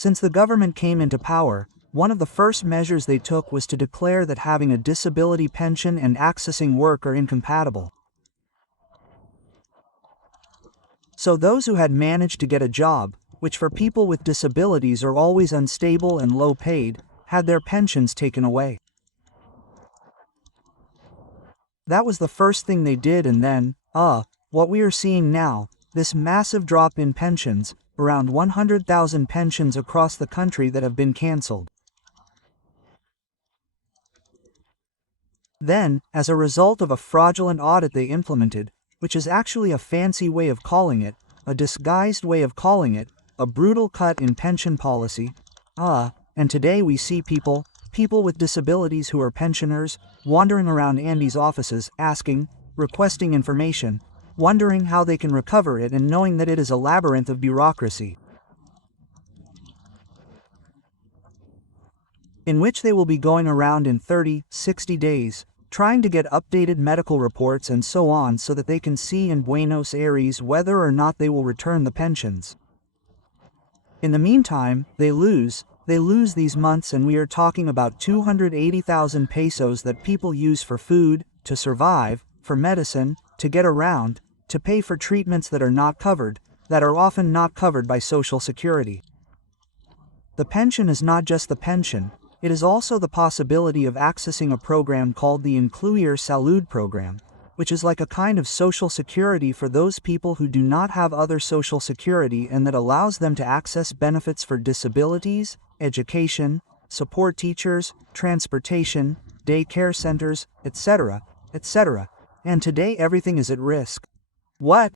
Since the government came into power, one of the first measures they took was to declare that having a disability pension and accessing work are incompatible. So those who had managed to get a job, which for people with disabilities are always unstable and low paid, had their pensions taken away. That was the first thing they did, and then, what we are seeing now, this massive drop in pensions, around 100,000 pensions across the country that have been cancelled. Then, as a result of a fraudulent audit they implemented, which is actually a fancy way of calling it, a disguised way of calling it, a brutal cut in pension policy, and today we see people with disabilities who are pensioners, wandering around Andy's offices asking, requesting information, wondering how they can recover it and knowing that it is a labyrinth of bureaucracy, in which they will be going around in 30, 60 days, trying to get updated medical reports and so on so that they can see in Buenos Aires whether or not they will return the pensions. In the meantime, they lose these months, and we are talking about 280,000 pesos that people use for food, to survive, for medicine, to get around, to pay for treatments that are not covered, that are often not covered by Social Security. The pension is not just the pension, it is also the possibility of accessing a program called the Incluir Salud program, which is like a kind of Social Security for those people who do not have other Social Security, and that allows them to access benefits for disabilities, education, support teachers, transportation, day care centers, etc., etc. And today everything is at risk. What?